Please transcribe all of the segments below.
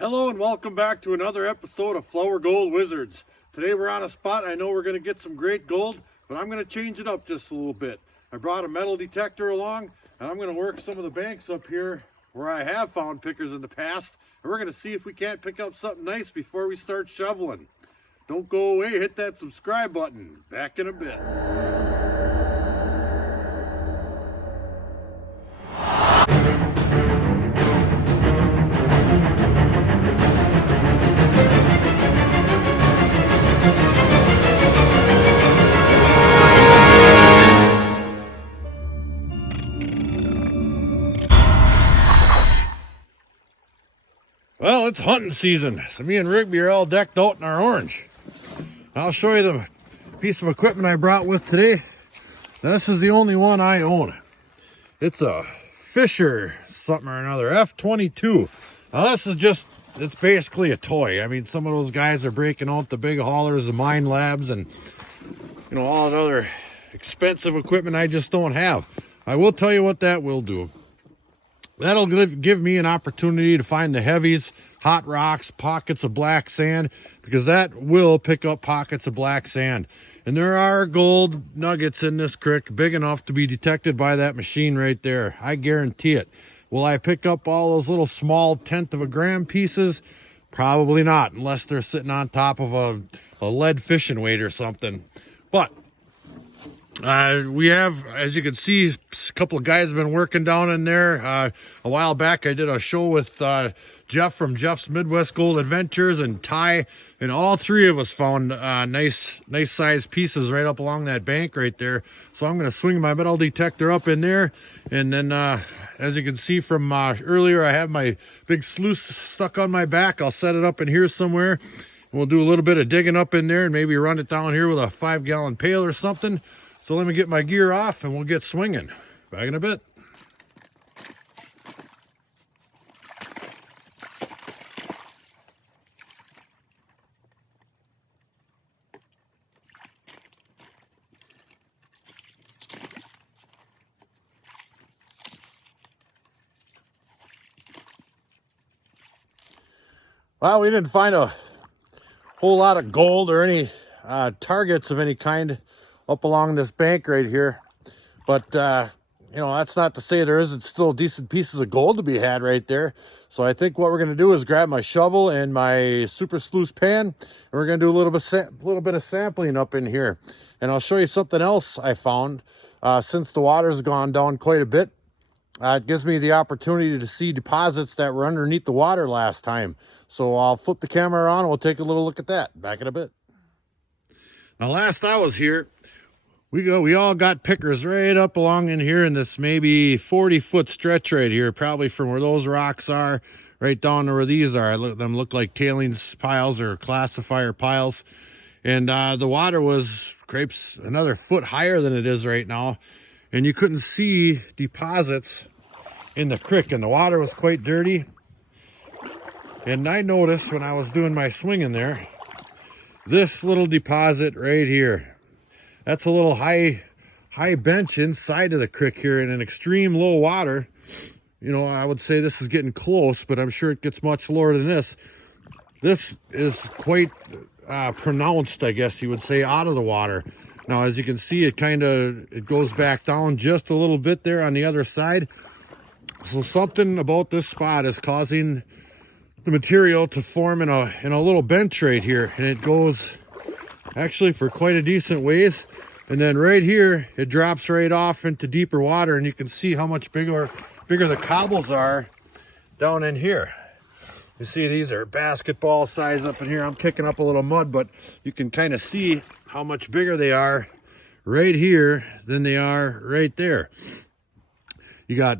Hello and welcome back to another episode of Flower Gold Wizards. Today we're on a spot. I know we're going to get some great gold, but I'm going to change it up just a little bit. I brought a metal detector along and I'm going to work some of the banks up here where I have found pickers in the past, and we're going to see if we can't pick up something nice before we start shoveling. Don't go away, hit that subscribe button. Back in a bit. Well, it's hunting season, so me and Rigby are all decked out in our orange. I'll show you the piece of equipment I brought with today. Now, this is the only one I own. It's a Fisher something or another, F22. Now this is it's basically a toy. I mean, some of those guys are breaking out the big haulers, the mine labs, and all that other expensive equipment I just don't have. I will tell you what that will do. That'll give me an opportunity to find the heavies, hot rocks, pockets of black sand, because that will pick up pockets of black sand. And there are gold nuggets in this creek big enough to be detected by that machine right there. I guarantee it. Will I pick up all those little small 1/10 of a gram pieces? Probably not, unless they're sitting on top of a lead fishing weight or something. But we have, as you can see, a couple of guys have been working down in there. A while back, I did a show with Jeff from Jeff's Midwest Gold Adventures and Ty, and all three of us found nice sized pieces right up along that bank right there. So I'm going to swing my metal detector up in there, and then as you can see from earlier, I have my big sluice stuck on my back. I'll set it up in here somewhere, and we'll do a little bit of digging up in there and maybe run it down here with a 5-gallon pail or something. So let me get my gear off and we'll get swinging. Back in a bit. Well, we didn't find a whole lot of gold or any targets of any kind up along this bank right here, but that's not to say there isn't still decent pieces of gold to be had right there. So I think what we're going to do is grab my shovel and my super sluice pan, and we're going to do a little bit of sampling up in here. And I'll show you something else I found since the water's gone down quite a bit. It gives me the opportunity to see deposits that were underneath the water last time. So I'll flip the camera on and we'll take a little look at that. Back in a bit. Now, last I was here, we all got pickers right up along in here in this maybe 40-foot stretch right here, probably from where those rocks are right down to where these are. Them look like tailings piles or classifier piles. And the water was crepes another foot higher than it is right now. And you couldn't see deposits in the creek, and the water was quite dirty. And I noticed when I was doing my swinging there, this little deposit right here. That's a little high bench inside of the creek here in an extreme low water. I would say this is getting close, but I'm sure it gets much lower than this. This is quite pronounced, I guess you would say, out of the water. Now, as you can see, it goes back down just a little bit there on the other side. So something about this spot is causing the material to form in a little bench right here, and it goes actually for quite a decent ways. And then right here, it drops right off into deeper water, and you can see how much bigger the cobbles are down in here. You see, these are basketball size up in here. I'm kicking up a little mud, but you can kind of see how much bigger they are right here than they are right there. You got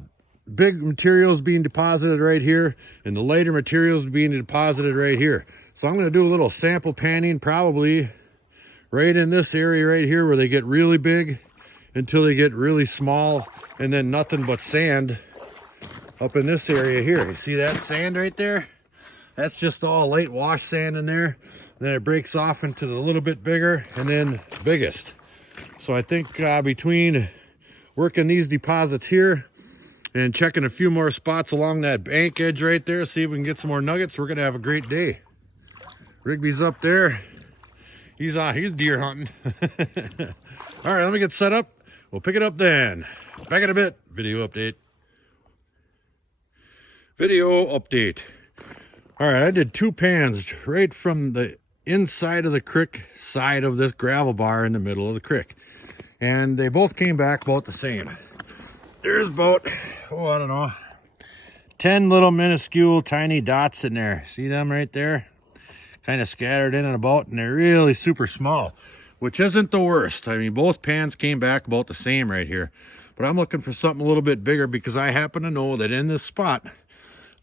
big materials being deposited right here, and the lighter materials being deposited right here. So I'm going to do a little sample panning, probably right in this area right here where they get really big until they get really small, and then nothing but sand up in this area here. You see that sand right there? That's just all light wash sand in there. Then it breaks off into the little bit bigger and then biggest. So I think between working these deposits here and checking a few more spots along that bank edge right there. See if we can get some more nuggets. We're gonna have a great day. Rigby's up there. He's deer hunting. All right, let me get set up. We'll pick it up then. Back in a bit. Video update. Video update. All right, I did 2 pans right from the inside of the creek side of this gravel bar in the middle of the creek. And they both came back about the same. There's about, I don't know, 10 little minuscule tiny dots in there. See them right there? Kind of scattered in and about, and they're really super small, which isn't the worst. I mean, both pans came back about the same right here. But I'm looking for something a little bit bigger because I happen to know that in this spot,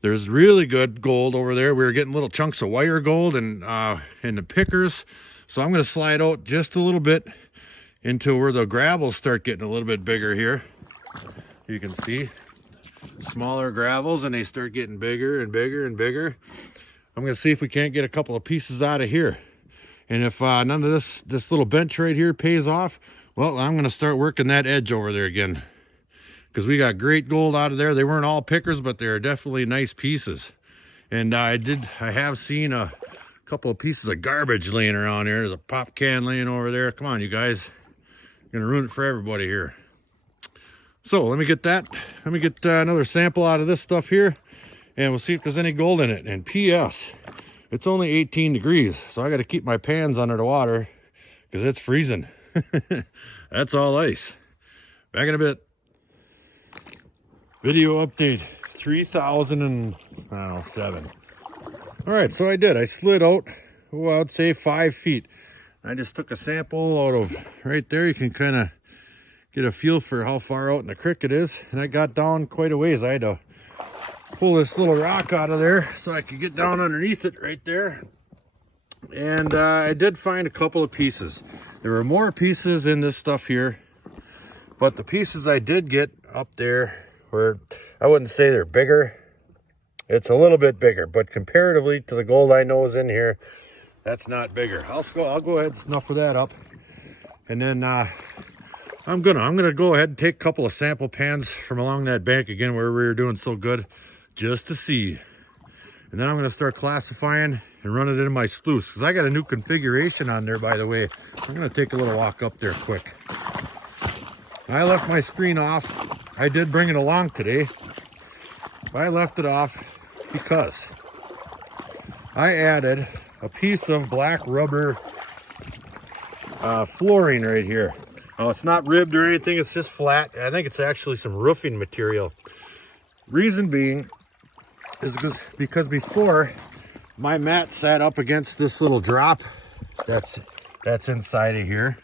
there's really good gold over there. We were getting little chunks of wire gold and in the pickers. So I'm going to slide out just a little bit into where the gravels start getting a little bit bigger here. You can see smaller gravels, and they start getting bigger and bigger and bigger. I'm going to see if we can't get a couple of pieces out of here. And if none of this little bench right here pays off, well, I'm going to start working that edge over there again. Because we got great gold out of there. They weren't all pickers, but they're definitely nice pieces. And I have seen a couple of pieces of garbage laying around here. There's a pop can laying over there. Come on, you guys. You're going to ruin it for everybody here. So let me get that. Let me get another sample out of this stuff here. And we'll see if there's any gold in it. And P.S. it's only 18 degrees. So I got to keep my pans under the water because it's freezing. That's all ice. Back in a bit. Video update 3007. All right, so I did. I slid out, I would say 5 feet. I just took a sample out of right there. You can kind of get a feel for how far out in the creek it is. And I got down quite a ways. I had to pull this little rock out of there so I could get down underneath it right there. And I did find a couple of pieces. There were more pieces in this stuff here, but the pieces I did get up there were, I wouldn't say they're bigger. It's a little bit bigger, but comparatively to the gold I know is in here, that's not bigger. I'll go ahead and snuff that up. And then I'm gonna go ahead and take a couple of sample pans from along that bank again where we were doing so good, just to see. And then I'm gonna start classifying and run it into my sluice, because I got a new configuration on there, by the way. I'm gonna take a little walk up there quick. I left my screen off. I did bring it along today. I left it off because I added a piece of black rubber flooring right here. Oh, it's not ribbed or anything, it's just flat. I think it's actually some roofing material. Reason being is because before my mat sat up against this little drop that's inside of here.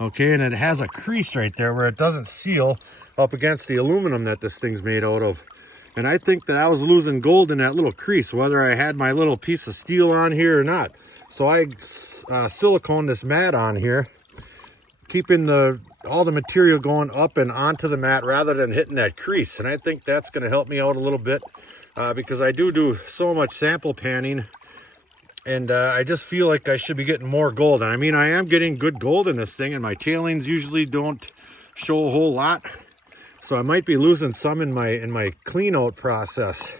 Okay, and it has a crease right there where it doesn't seal up against the aluminum that this thing's made out of. And I think that I was losing gold in that little crease, whether I had my little piece of steel on here or not. So I siliconed this mat on here, keeping all the material going up and onto the mat rather than hitting that crease. And I think that's going to help me out a little bit because I do so much sample panning. And I just feel like I should be getting more gold. And I mean, I am getting good gold in this thing, and my tailings usually don't show a whole lot. So I might be losing some in my clean out process.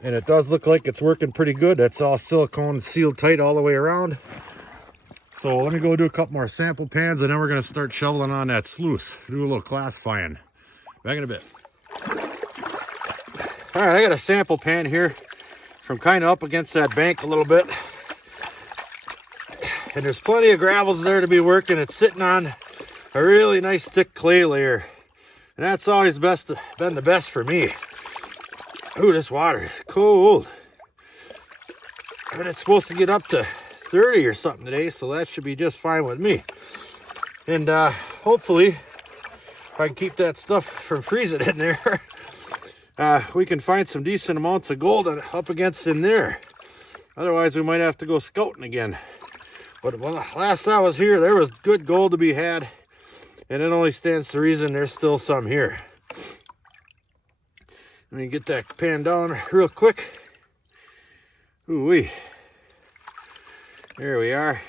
And it does look like it's working pretty good. That's all silicone sealed tight all the way around. So let me go do a couple more sample pans, and then we're going to start shoveling on that sluice. Do a little classifying. Back in a bit. All right, I got a sample pan here from kind of up against that bank a little bit. And there's plenty of gravels there to be working. It's sitting on a really nice thick clay layer. And that's always been the best for me. Ooh, this water is cold. But it's supposed to get up to 30 or something today, so that should be just fine with me. And hopefully, if I can keep that stuff from freezing in there, we can find some decent amounts of gold up against in there. Otherwise, we might have to go scouting again. But well, last I was here, there was good gold to be had. And it only stands to reason there's still some here. Let me get that pan down real quick. Ooh-wee. There we are.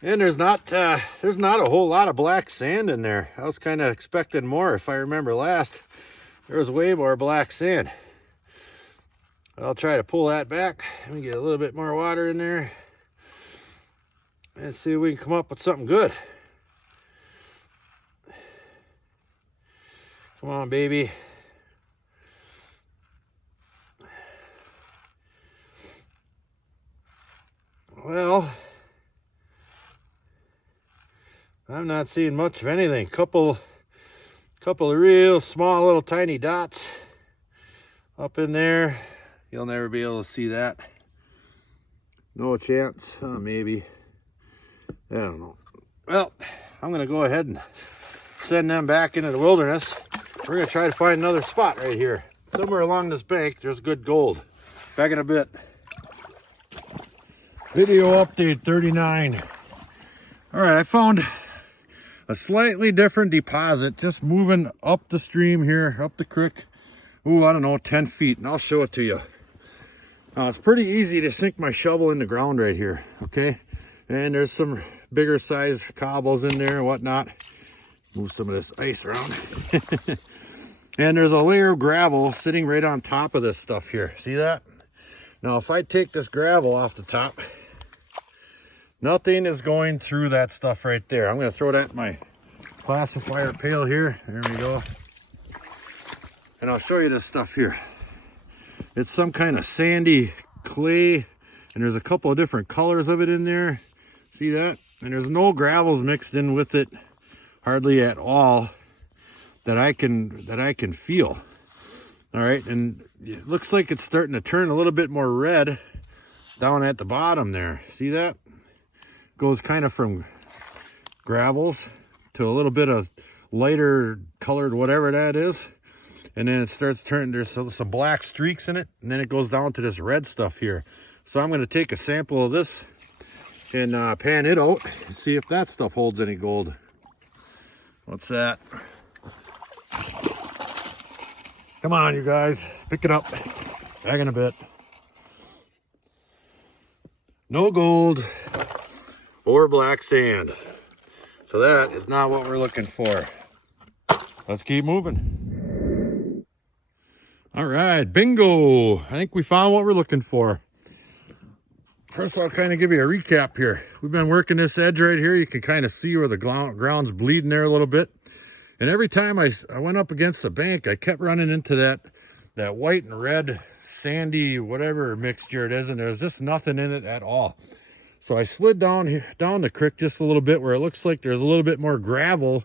And there's not a whole lot of black sand in there. I was kind of expecting more. If I remember last, there was way more black sand. But I'll try to pull that back. Let me get a little bit more water in there and see if we can come up with something good. Come on, baby. Well, I'm not seeing much of anything. Couple of real small little tiny dots up in there. You'll never be able to see that. No chance. Maybe. I don't know. Well, I'm going to go ahead and send them back into the wilderness. We're going to try to find another spot right here. Somewhere along this bank, there's good gold. Back in a bit. Video update 39. All right, I found a slightly different deposit just moving up the stream here, up the creek. Ooh, I don't know, 10 feet, and I'll show it to you. It's pretty easy to sink my shovel in the ground right here, okay? And there's some bigger size cobbles in there and whatnot. Move some of this ice around. And there's a layer of gravel sitting right on top of this stuff here. See that? Now, if I take this gravel off the top, nothing is going through that stuff right there. I'm going to throw that in my classifier pail here. There we go. And I'll show you this stuff here. It's some kind of sandy clay, and there's a couple of different colors of it in there. See that? And there's no gravels mixed in with it, hardly at all, that I can feel. All right, and it looks like it's starting to turn a little bit more red down at the bottom there. See that? Goes kind of from gravels to a little bit of lighter colored whatever that is, and then it starts turning, there's some black streaks in it, and then it goes down to this red stuff here. So I'm going to take a sample of this and pan it out and see if that stuff holds any gold. What's that? Come on, you guys, pick it up. Back in a bit. No gold or black sand. So that is not what we're looking for. Let's keep moving. All right, bingo. I think we found what we're looking for. First, I'll kind of give you a recap here. We've been working this edge right here. You can kind of see where the ground's bleeding there a little bit. And every time I went up against the bank, I kept running into that white and red sandy whatever mixture it is, and there's just nothing in it at all. So I slid down the creek just a little bit where it looks like there's a little bit more gravel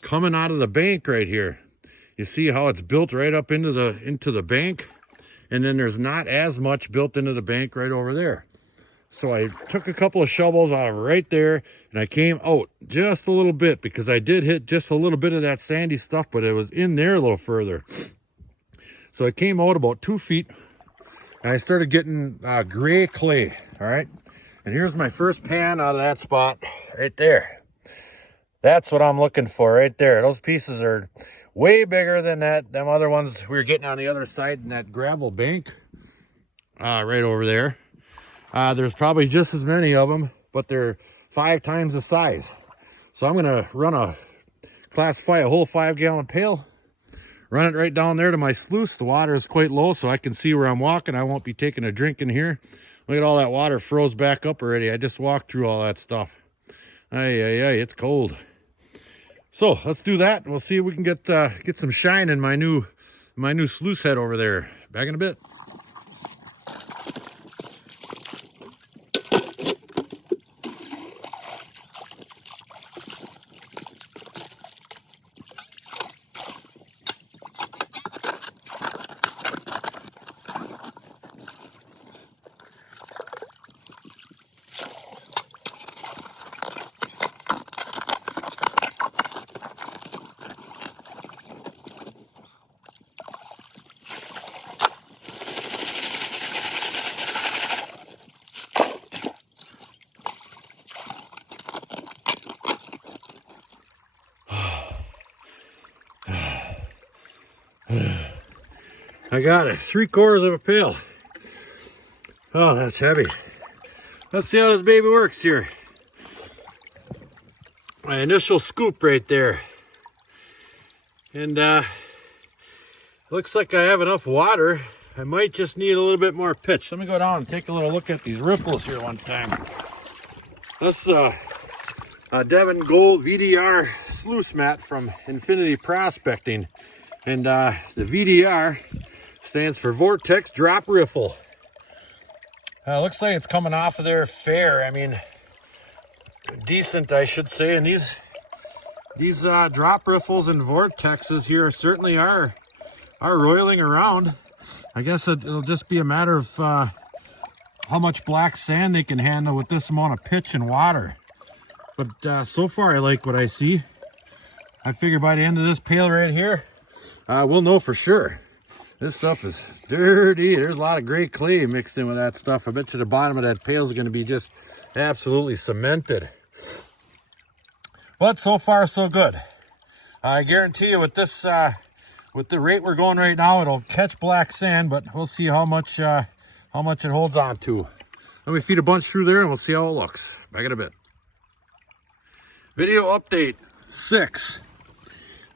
coming out of the bank right here. You see how it's built right up into the bank, and then there's not as much built into the bank right over there. So I took a couple of shovels out of right there, and I came out just a little bit because I did hit just a little bit of that sandy stuff, but it was in there a little further. So I came out about 2 feet, and I started getting gray clay, all right? And here's my first pan out of that spot right there. That's what I'm looking for right there. Those pieces are way bigger than them other ones we were getting on the other side in that gravel bank right over there. There's probably just as many of them, but they're 5 times the size. So I'm going to classify a whole 5-gallon pail, run it right down there to my sluice. The water is quite low, so I can see where I'm walking. I won't be taking a drink in here. Look at all that water froze back up already. I just walked through all that stuff. It's cold. So let's do that. We'll see if we can get some shine in my new sluice head over there. Back in a bit. I got it, 3/4 of a pail. Oh, that's heavy. Let's see how this baby works here. my initial scoop right there. And looks like I have enough water. I might just need a little bit more pitch. Let me go down and take a little look at these ripples here one time. This Devon Gold VDR sluice mat from Infinity Prospecting. And the VDR stands for Vortex Drop Riffle. Looks like it's coming off of there fair. I mean, decent, I should say. And these drop riffles and vortexes here certainly are roiling around. I guess it'll just be a matter of how much black sand they can handle with this amount of pitch and water. But so far I like what I see. I figure by the end of this pail right here, we'll know for sure. This stuff is dirty. There's a lot of gray clay mixed in with that stuff. I bet you the bottom of that pail is going to be just absolutely cemented. But so far so good. I guarantee you with this with the rate we're going right now, it'll catch black sand, but we'll see how much it holds on to. Let me feed a bunch through there and we'll see how it looks. Back in a bit. Video update 6.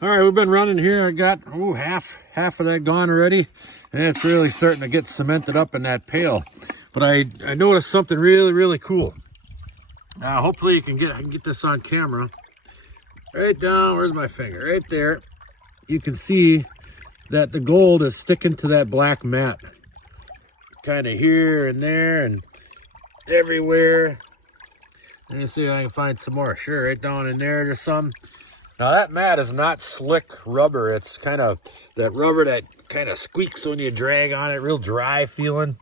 All right, we've been running here. I got half of that gone already, and it's really starting to get cemented up in that pail. But I noticed something really cool. Hopefully I can get this on camera. Right down, where's my finger? Right there. You can see that the gold is sticking to that black mat. Kind of here and there and everywhere. Let me see if I can find some more. Sure, right down in there, there's some. Now that mat is not slick rubber. It's kind of that rubber that kind of squeaks when you drag on it, real dry feeling.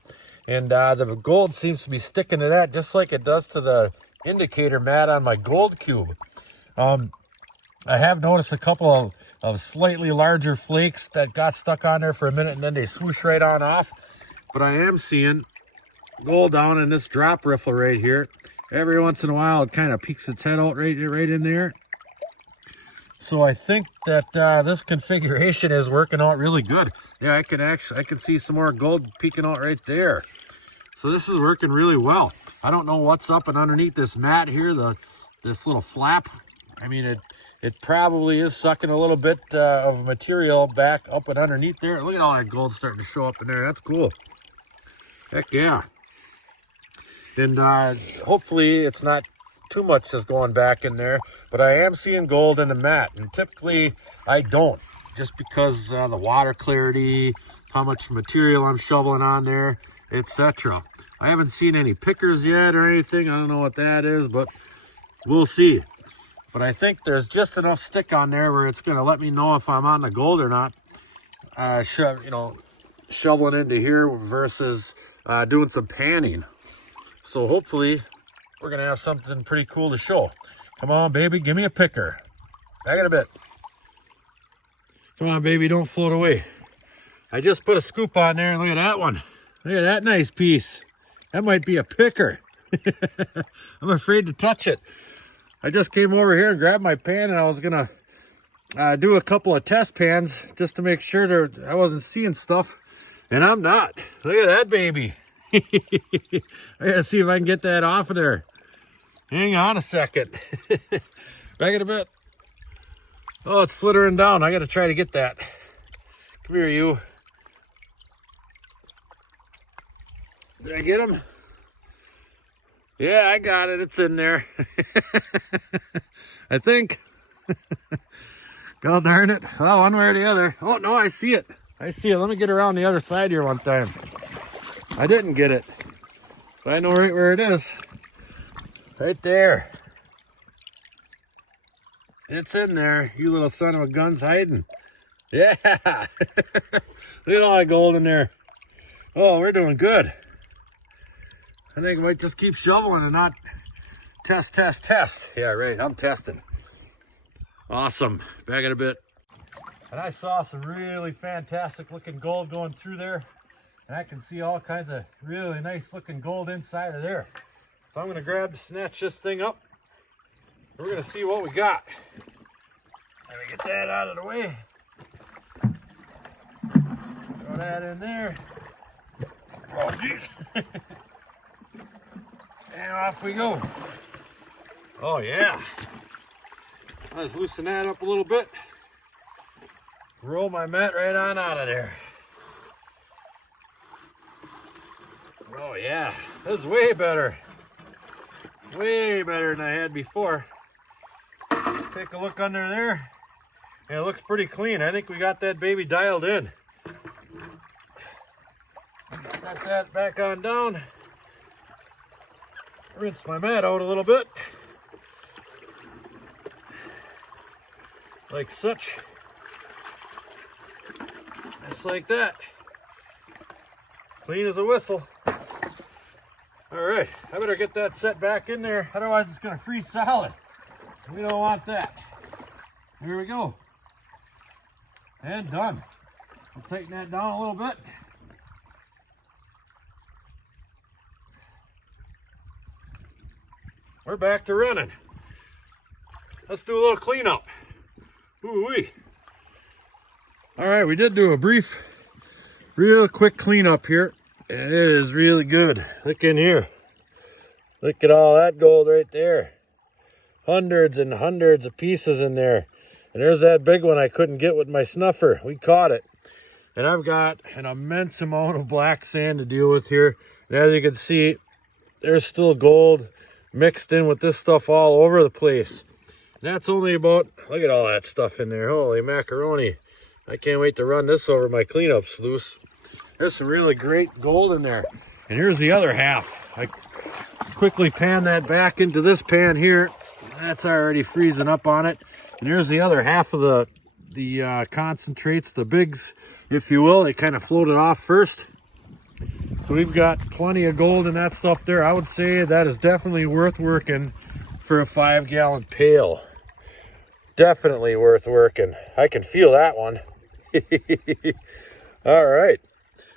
And the gold seems to be sticking to that just like it does to the indicator mat on my gold cube. I have noticed a couple of slightly larger flakes that got stuck on there for a minute and then they swoosh right on off. But I am seeing gold down in this drop riffle right here. Every once in a while it kind of peeks its head out right in there. So I think that this configuration is working out really good. Yeah, I can see some more gold peeking out right there. So this is working really well. I don't know what's up and underneath this mat here, this little flap. I mean, it probably is sucking a little bit of material back up and underneath there. Look at all that gold starting to show up in there. That's cool. Heck yeah. And hopefully it's not too much that's going back in there, but I am seeing gold in the mat, and typically I don't, just because the water clarity, how much material I'm shoveling on there, etc. I haven't seen any pickers yet or anything. I don't know what that is, but we'll see. But I think there's just enough stick on there where it's going to let me know if I'm on the gold or not. Shoveling into here versus doing some panning. So hopefully we're going to have something pretty cool to show. Come on, baby, give me a picker. Back in a bit. Come on, baby, don't float away. I just put a scoop on there, and look at that one. Look at that nice piece. That might be a picker. I'm afraid to touch it. I just came over here and grabbed my pan, and I was going to do a couple of test pans just to make sure I wasn't seeing stuff, and I'm not. Look at that baby. I gotta see if I can get that off of there. Hang on a second. Back in a bit. Oh, it's flittering down. I gotta try to get that. Come here, you. Did I get him? Yeah, I got it. It's in there. I think. God darn it. Well, one way or the other. Oh, no, I see it. I see it. Let me get around the other side here one time. I didn't get it, but I know right where it is. Right there. It's in there. You little son of a gun's hiding. Yeah. Look at all that gold in there. Oh, we're doing good. I think I might just keep shoveling and not test. Yeah, right. I'm testing. Awesome. Back in a bit. And I saw some really fantastic looking gold going through there. And I can see all kinds of really nice looking gold inside of there. So I'm going to snatch this thing up. We're going to see what we got. Let me get that out of the way. Throw that in there. Oh, geez. And off we go. Oh, yeah. Let's loosen that up a little bit. Roll my mat right on out of there. Oh yeah, this is way better. Way better than I had before. Take a look under there. And it looks pretty clean. I think we got that baby dialed in. Set that back on down. Rinse my mat out a little bit. Like such. Just like that. Clean as a whistle. All right, I better get that set back in there, otherwise it's gonna freeze solid. We don't want that. Here we go. And done. We'll tighten that down a little bit. We're back to running. Let's do a little cleanup. Ooh-wee. All right, we did do a brief, real quick cleanup here, and it is really good. Look in here. Look at all that gold right there. Hundreds and hundreds of pieces in there. And there's that big one I couldn't get with my snuffer. We caught it. And I've got an immense amount of black sand to deal with here. And as you can see, there's still gold mixed in with this stuff all over the place. And that's only about, look at all that stuff in there. Holy macaroni. I can't wait to run this over my cleanup sluice. There's some really great gold in there. And here's the other half. I quickly pan that back into this pan here. That's already freezing up on it. And here's the other half of the concentrates, the bigs, if you will. They kind of floated off first. So we've got plenty of gold in that stuff there. I would say that is definitely worth working for a 5-gallon pail. Definitely worth working. I can feel that one. All right,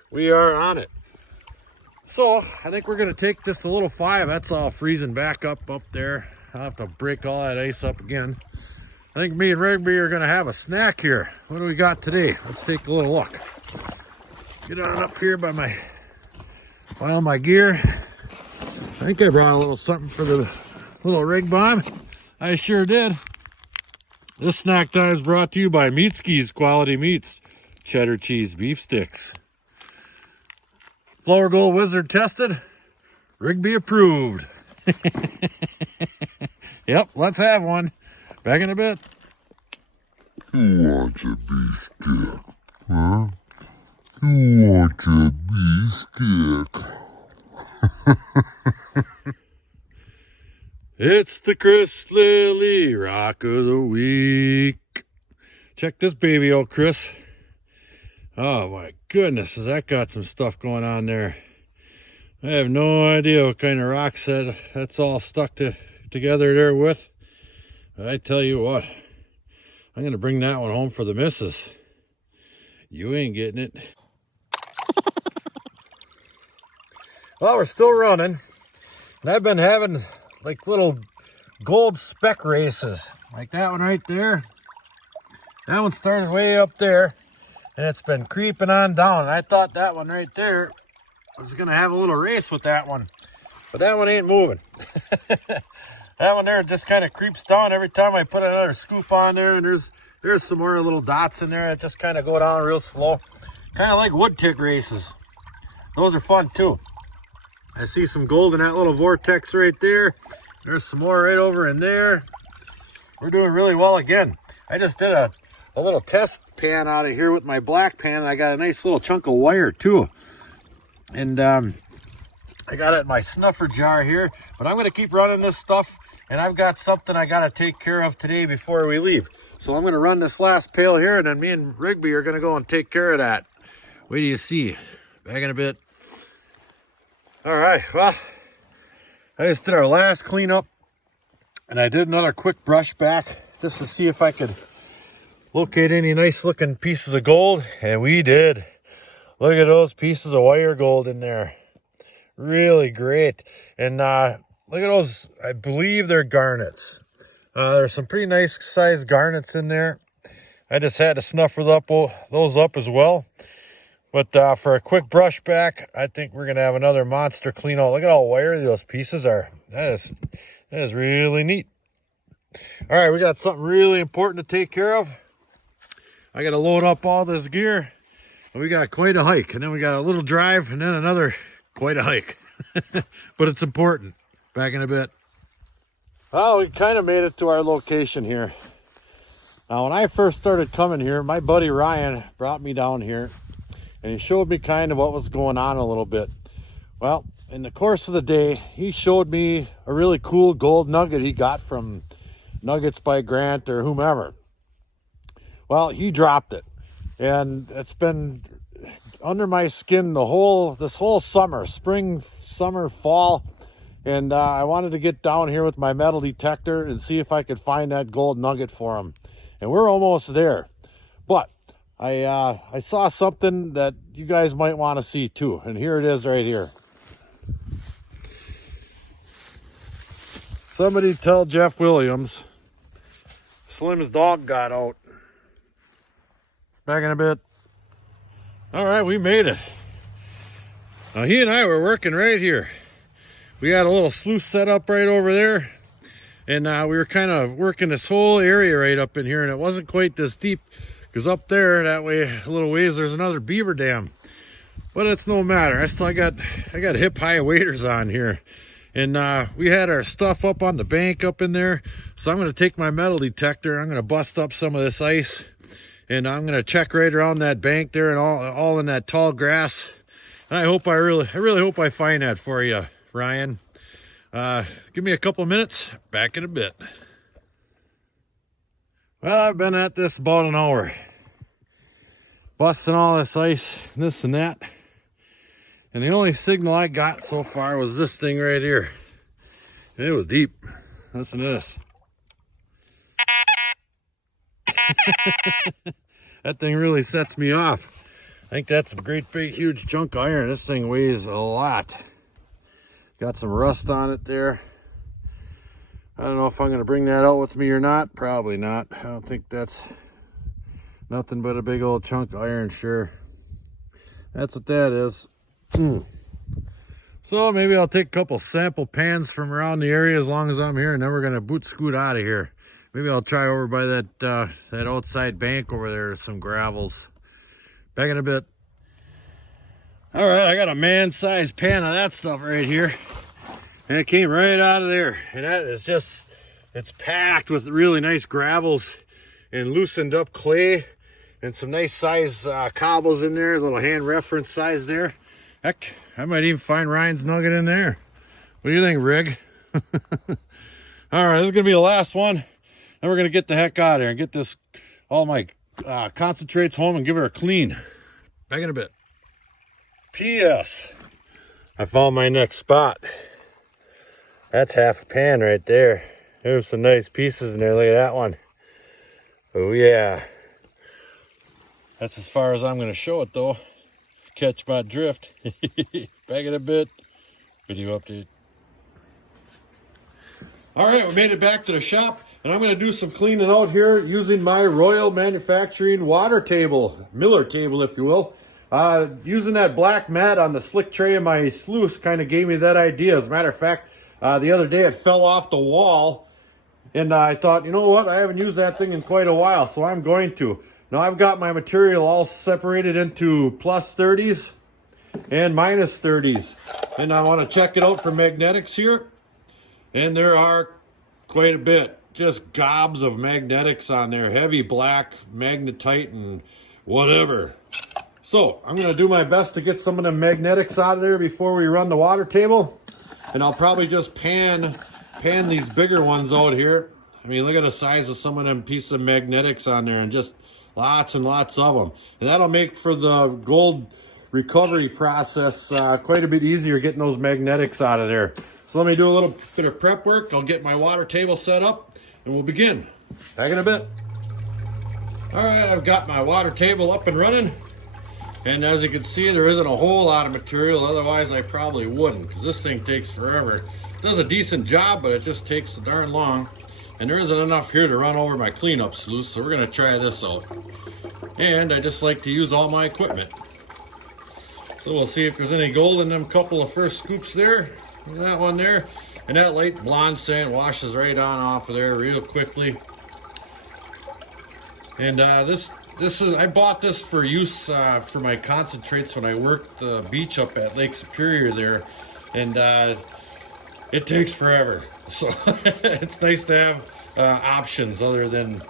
we are on it. So I think we're gonna take this to little 5. That's all freezing back up there. I'll have to break all that ice up again. I think me and Rigby are gonna have a snack here. What do we got today? Let's take a little look. Get on up here by my gear. I think I brought a little something for the little rig bomb. I sure did. This snack time is brought to you by Meatski's Quality Meats. Cheddar cheese beef sticks. Flour Gold Wizard tested. Rigby approved. Yep, let's have one. Back in a bit. Who wants a beef stick? Huh? Who wants a beef stick? It's the Chris Lilly Rock of the Week. Check this baby out, Chris. Oh my goodness, has that got some stuff going on there. I have no idea what kind of rock set that's all stuck together there with. But I tell you what, I'm going to bring that one home for the missus. You ain't getting it. Well, we're still running. And I've been having like little gold speck races. Like that one right there. That one started way up there. And it's been creeping on down. And I thought that one right there was going to have a little race with that one. But that one ain't moving. That one there just kind of creeps down every time I put another scoop on there. And there's some more little dots in there that just kind of go down real slow. Kind of like wood tick races. Those are fun too. I see some gold in that little vortex right there. There's some more right over in there. We're doing really well again. I just did a little test pan out of here with my black pan. And I got a nice little chunk of wire too. And I got it in my snuffer jar here. But I'm going to keep running this stuff. And I've got something I got to take care of today before we leave. So I'm going to run this last pail here. And then me and Rigby are going to go and take care of that. Wait till you see. Back in a bit. All right, well, I just did our last cleanup, and I did another quick brush back just to see if I could locate any nice looking pieces of gold, and we did. Look at those pieces of wire gold in there. Really great. And look at those, I believe they're garnets. There's some pretty nice sized garnets in there. I just had to snuffer those up as well. But for a quick brush back, I think we're going to have another monster clean out. Look at how wiry those pieces are. That is really neat. All right, we got something really important to take care of. I got to load up all this gear. And we got quite a hike. And then we got a little drive and then another quite a hike. But it's important. Back in a bit. Well, we kind of made it to our location here. Now, when I first started coming here, my buddy Ryan brought me down here. And he showed me kind of what was going on a little bit. Well, in the course of the day, he showed me a really cool gold nugget he got from Nuggets by Grant or whomever. Well, he dropped it, and it's been under my skin this whole summer, spring, summer, fall, and I wanted to get down here with my metal detector and see if I could find that gold nugget for him. And we're almost there, but I saw something that you guys might want to see too, and here it is right here. Somebody tell Jeff Williams Slim's dog got out. Back in a bit. All right, we made it. Now, he and I were working right here. We had a little sluice set up right over there. And we were kind of working this whole area right up in here. And it wasn't quite this deep. Because up there, that way, a little ways, there's another beaver dam. But it's no matter. I got hip-high waders on here. And we had our stuff up on the bank up in there. So I'm going to take my metal detector. I'm going to bust up some of this ice. And I'm going to check right around that bank there and all in that tall grass. And I really hope I find that for you, Ryan. Give me a couple of minutes. Back in a bit. Well, I've been at this about an hour. Busting all this ice, this and that. And the only signal I got so far was this thing right here. And it was deep. Listen to this. That thing really sets me off. I think that's a great big huge chunk of iron. This thing weighs a lot. Got some rust on it there. I don't know if I'm going to bring that out with me or not. Probably not. I don't think that's nothing but a big old chunk of iron, sure. That's what that is. So maybe I'll take a couple sample pans from around the area as long as I'm here, and then we're going to boot scoot out of here. Maybe I'll try over by that outside bank over there, some gravels. Back in a bit. All right, I got a man-sized pan of that stuff right here. And it came right out of there. And that is just, it's packed with really nice gravels and loosened up clay and some nice size cobbles in there, a little hand reference size there. Heck, I might even find Ryan's nugget in there. What do you think, Rig? All right, this is going to be the last one. Then we're going to get the heck out of here and get all my concentrates home and give her a clean. Back in a bit. P.S. I found my next spot. That's half a pan right there. There's some nice pieces in there. Look at that one. Oh, yeah. That's as far as I'm going to show it, though. Catch my drift. Back in a bit. Video update. All right, we made it back to the shop, and I'm going to do some cleaning out here using my Royal Manufacturing water table, Miller table, if you will. Using that black mat on the slick tray of my sluice kind of gave me that idea. As a matter of fact, the other day it fell off the wall, and I thought, you know what, I haven't used that thing in quite a while, so I'm going to. Now I've got my material all separated into plus 30s and minus 30s, and I want to check it out for magnetics here. And there are quite a bit, just gobs of magnetics on there, heavy black, magnetite, and whatever. So I'm going to do my best to get some of the magnetics out of there before we run the water table. And I'll probably just pan these bigger ones out here. I mean, look at the size of some of them pieces of magnetics on there, and just lots and lots of them. And that'll make for the gold recovery process quite a bit easier, getting those magnetics out of there. So let me do a little bit of prep work. I'll get my water table set up and we'll begin. Back in a bit. All right, I've got my water table up and running. And as you can see, there isn't a whole lot of material. Otherwise, I probably wouldn't, because this thing takes forever. It does a decent job, but it just takes so darn long. And there isn't enough here to run over my cleanup sluice, so we're going to try this out. And I just like to use all my equipment. So we'll see if there's any gold in them couple of first scoops there. Look at that one there. And that light blonde sand washes right on off of there real quickly. And this is, I bought this for use for my concentrates when I worked the beach up at Lake Superior there. And it takes forever. So it's nice to have options other than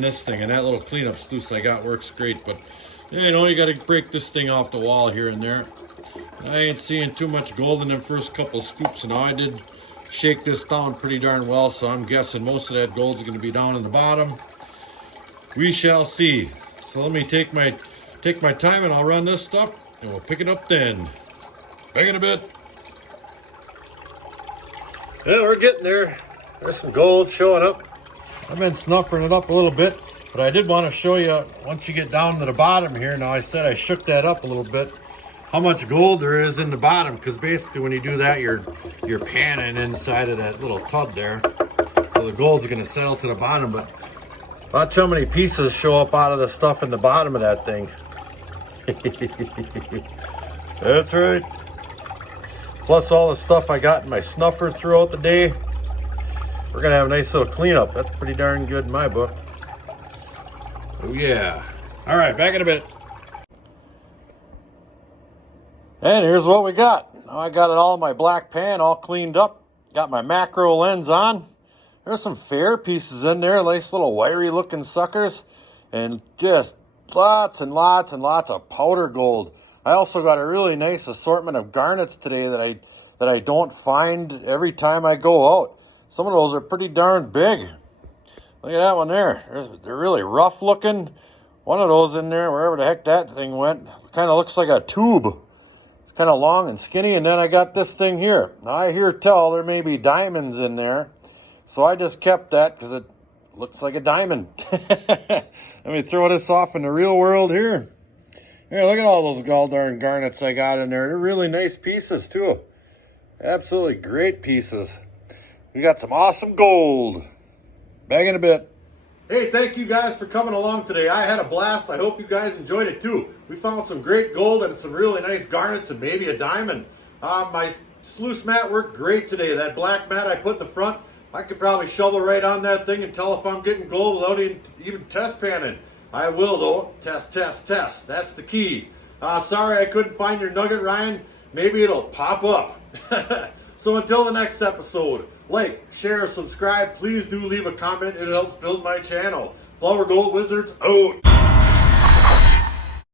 this thing. And that little cleanup sluice I got works great. But you know, you got to break this thing off the wall here and there. I ain't seeing too much gold in them first couple scoops. And I did shake this down pretty darn well. So I'm guessing most of that gold's going to be down in the bottom. We shall see. So let me take my time and I'll run this stuff and we'll pick it up then. Back in a bit. Yeah, we're getting there. There's some gold showing up. I've been snuffing it up a little bit, but I did want to show you once you get down to the bottom here. Now I said I shook that up a little bit, how much gold there is in the bottom, because basically when you do that, you're panning inside of that little tub there. So the gold's going to settle to the bottom, but watch how many pieces show up out of the stuff in the bottom of that thing. That's right. Plus all the stuff I got in my snuffer throughout the day. We're gonna have a nice little cleanup. That's pretty darn good in my book. Oh yeah. All right, back in a bit. And here's what we got. Now I got it all in my black pan, all cleaned up. Got my macro lens on. There's some fair pieces in there, nice little wiry looking suckers. And just lots and lots and lots of powder gold. I also got a really nice assortment of garnets today that I don't find every time I go out. Some of those are pretty darn big. Look at that one there. They're really rough looking. One of those in there, wherever the heck that thing went, kind of looks like a tube. It's kind of long and skinny. And then I got this thing here. Now I hear tell there may be diamonds in there. So I just kept that because it looks like a diamond. Let me throw this off in the real world here. Here, look at all those gall darn garnets I got in there. They're really nice pieces, too. Absolutely great pieces. We got some awesome gold. Back in a bit. Hey, thank you guys for coming along today. I had a blast. I hope you guys enjoyed it, too. We found some great gold and some really nice garnets and maybe a diamond. My sluice mat worked great today. That black mat I put in the front, I could probably shovel right on that thing and tell if I'm getting gold without even test panning. I will though. Test, test, test. That's the key. Sorry I couldn't find your nugget, Ryan. Maybe it'll pop up. So until the next episode, like, share, subscribe. Please do leave a comment. It helps build my channel. Flower Gold Wizards out.